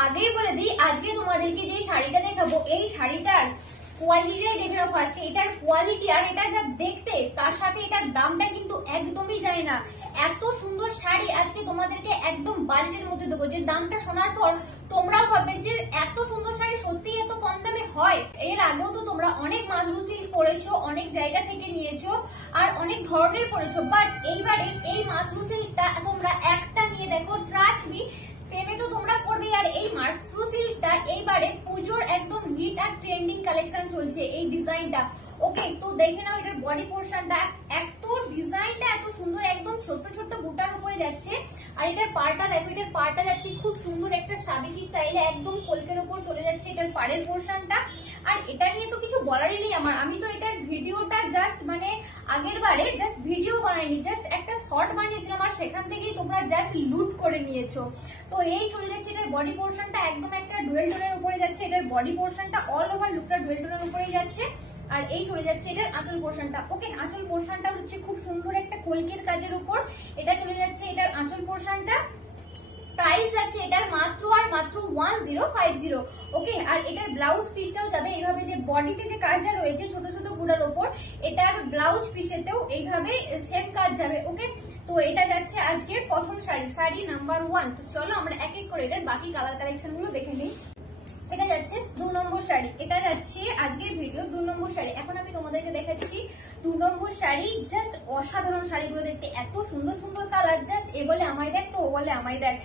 আগেই বলে দিই, আজকে তোমাদেরকে যে শাড়িটা দেখাবো এই শাড়িটার কোয়ালিটিটাই দেখে নাও ফার্স্টে। এটার কোয়ালিটি আর এটা যা দেখতে তার সাথে এটার দামটা কিন্তু একদমই যায় না। এত সুন্দর শাড়ি আজকে তোমাদেরকে একদম বাজেটের মধ্যে দেবো, যে দামটা শোনার পর তোমরাও ভাববে যে এত সুন্দর শাড়ি সত্যি এত কম দামে হয়। এর আগেও তো তোমরা অনেক মাজরু সিল্ক পরেছো, অনেক জায়গা থেকে নিয়েছো আর অনেক ধরনের পরেছো, বাট এইবারে এই মাজরু সিল্কটা তোমরা একটা নিয়ে দেখো, ট্রাস্ট মি, প্রেমে তো তোমরা পড়বে। আর এই মাজরু সিল্কটা এইবারে পুজোর একদম হিট আর ট্রেন্ডিং কালেকশন চলছে এই ডিজাইনটা। ওকে, তো দেখে নাও এটার বডি পোরশনটা, এত ডিজাইনটা এত সুন্দর, একদম ছোট্ট ছোট্ট বুটার উপরে যাচ্ছে। আর এটার পাড়টা দেখো, এটার পাড়টা যাচ্ছে খুব সুন্দর একটা সাবেকি স্টাইলে, একদম কলকের উপর চলে যাচ্ছে এটার পাড়ের পোরশনটা। আর এটা নিয়ে তো কিছু বলারই নেই আমার, আমি তো এটার ভিডিওটা জাস্ট মানে আগের বারে জাস্ট ভিডিও বানাইনি, জাস্ট একটা শর্ট বানিয়েছিলাম আর সেখান থেকেই তোমরা জাস্ট লুট করে নিয়েছো। তো এই চলে যাচ্ছে এটার বডি পোরশনটা, একদম একটা ডুয়েল টোনের উপরে যাচ্ছে এটার বডি পোরশনটা, অল ওভার লুকটা ডুয়েল টোনের উপরেই যাচ্ছে। আর এই চলে যাচ্ছে এটার আঁচল পোরশনটা। ওকে, আঁচল পোরশনটা হচ্ছে খুব সুন্দর একটা কলকের কাজের উপর, এটা চলে যাচ্ছে এটার আঁচল পোরশনটা। প্রাইস যাচ্ছে এটার মাত্র আর মাত্র 1050। ওকে, আর এটার ব্লাউজ পিসটাও যাবে এইভাবে, যে বডিতে যে কাজটা রয়েছে ছোট ছোট বুটার ওপর, এটার ব্লাউজ পিসেতেও এইভাবে সেম কাজ যাবে। ওকে, তো এটা যাচ্ছে আজকের প্রথম শাড়ি, শাড়ি নাম্বার 1। তো চলো আমরা এক এক করে এটার বাকি কালার কালেকশন গুলো দেখে নিই। এটা যাচ্ছে 2 নম্বর শাড়ি, এটা যাচ্ছে আজকের ভিডিও 2 নম্বর শাড়ি। এখন আমি তোমাদেরকে দেখাচ্ছি 2 নম্বর শাড়ি। জাস্ট অসাধারণ শাড়িগুলো দেখতে, এত সুন্দর সুন্দর কালার, জাস্ট এ বলে আমায় দেখ তো ও বলে আমায় দেখ,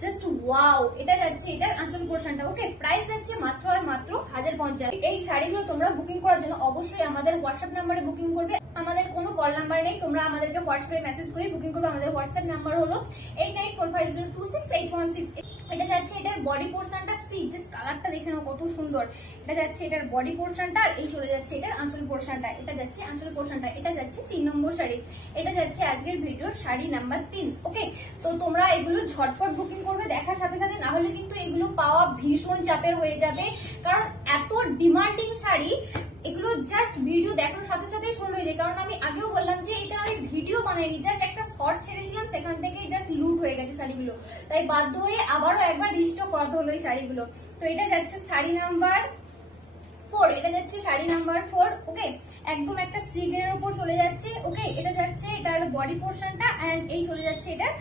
জাস্ট ওয়াও। এটা যাচ্ছে এটার আঁচল পোরশনটা। ওকে, প্রাইস যাচ্ছে মাত্র আর মাত্র 1050। এই শাড়িগুলো তোমরা বুকিং করার জন্য অবশ্যই আমাদের হোয়াটসঅ্যাপ নাম্বারে বুকিং করবে, আমাদের কোনো কল নাম্বার নেই, তোমরা আমাদেরকে হোয়াটসঅ্যাপে মেসেজ করে বুকিং করবে। আমাদের হোয়াটসঅ্যাপ নাম্বার হলো 8945026816। এটা যাচ্ছে এটার বডি পোরশনটা, সি জাস্ট কালারটা দেখে নাও কত সুন্দর। এটা যাচ্ছে এটার বডি পোরশনটা, আর এই চলে যাচ্ছে এটার আঁচল পোরশনটা, এটা যাচ্ছে আঁচল পোরশনটা। এটা যাচ্ছে 3 নম্বর শাড়ি, এটা যাচ্ছে আজকের ভিডিওর শাড়ি নাম্বার 3। ওকে, তো তোমরা এগুলো ঝটপট বুকিং করবে দেখার সাথে সাথে, না হলে কিন্তু এগুলো পাওয়া ভীষণ চাপের হয়ে যাবে, কারণ এত ডিমান্ডিং শাড়ি এগুলো জাস্ট ভিডিও দেখানোর সাথে সাথে সোল্ড হয়ে যায়। কারণ আমি আগেও বললাম যে এটা আমি ভিডিও বানাইনি, জাস্ট একটা শর্ট ছেড়েছিলাম, সেখান থেকেই জাস্ট লুট হয়ে গেছে শাড়িগুলো, তাই বাধ্য হয়ে আবারও একবার রিস্টক করাতে হলো এই শাড়িগুলো। তো এটা যাচ্ছে শাড়ি নাম্বার 4, এটা যাচ্ছে শাড়ি নাম্বার 4। ওকে, একদম একটা সি গ্রেডের উপর চলে যাচ্ছে। ওকে, এটা যাচ্ছে এটার বডি পোরশনটা, এন্ড এই চলে যাচ্ছে এটার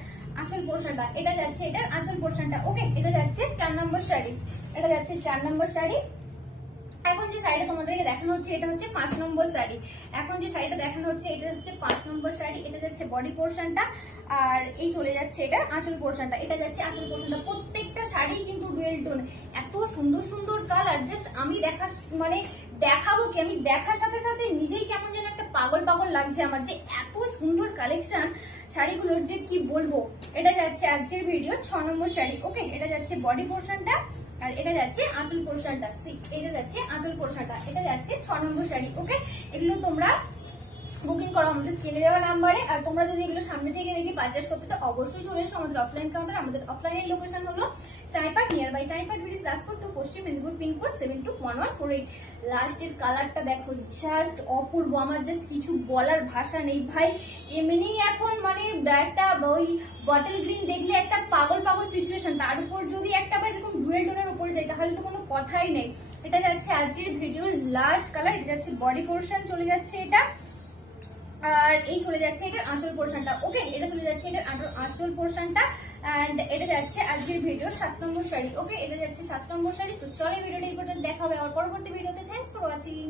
আঁচল পোরশনটা, এটা যাচ্ছে এটার আঁচল পোরশনটা। ওকে, এটা যাচ্ছে 4 নম্বর শাড়ি, এটা যাচ্ছে 4 নম্বর শাড়ি। এখন যে শাড়িটা তোমাদেরকে দেখানো হচ্ছে এটা হচ্ছে 5 নম্বর শাড়ি। এখন যে শাড়িটা দেখানো হচ্ছে এটা হচ্ছে 5 নম্বর শাড়ি, এটা যাচ্ছে বডি পোরশনটা, আর এই চলে যাচ্ছে এটার আঁচল পোরশনটা, এটা যাচ্ছে আঁচল পোরশনটা। প্রত্যেকটা শাড়ি কিন্তু ডুয়েল টোন, এত সুন্দর সুন্দর কালার, জাস্ট আমি মানে দেখাবো কি, আমি দেখার সাথে সাথে নিজেই কেমন যেন একটা পাগল পাগল লাগছে আমার, যে এত সুন্দর কালেকশন শাড়িগুলোর যে কি বলবো। এটা যাচ্ছে আজকের ভিডিও 6 নম্বর শাড়ি। ওকে, এটা যাচ্ছে বডি পোরশনটা, আর এটা যাচ্ছে আঁচল পোরশনটা, এটা যাচ্ছে আঁচল পোরশনটা, এটা যাচ্ছে 6 নম্বর শাড়ি। ওকে, এগুলো তোমরা বুকিং করো আমাদের স্ক্রিনে দেওয়া নাম্বারে। আর তোমরা যদি এগুলো সামনে থেকে দেখে পারচেজ করতে চাও অবশ্যই চলে এসো আমাদের অফলাইন কাউন্টার। আমাদের অফলাইনের লোকেশন হলো Chaipat, near by Chaipat bridge, Daspur two Paschim Medinipur, pin code 721148। লাস্টের কালারটা দেখো, জাস্ট অপূর্ব, আমার জাস্ট কিছু বলার ভাষা নেই ভাই। এমনি এখন মানে একটা ওই বটল গ্রিন দেখলে একটা পাগল পাগল সিচুয়েশন, তার উপর যদি একটা আবার এরকম ডুয়েল টোনের উপরে যায় তাহলে তো কোনো কথাই নেই। এটা যাচ্ছে আজকের ভিডিওর লাস্ট কালার, এটা যাচ্ছে বডি পোরশন চলে যাচ্ছে এটা, আর এই চলে যাচ্ছে এটার আঁচল পোরশনটা। ওকে, এটা চলে যাচ্ছে এটার আঁচল পোরশনটা, এন্ড এটা যাচ্ছে আজকের ভিডিও 7 নম্বর শাড়ি। ওকে, এটা যাচ্ছে 7 নম্বর শাড়ি। তো চলো ভিডিওটা এই পর্যন্ত দেখা হবে আর পরবর্তী ভিডিওতে। Thanks for watching.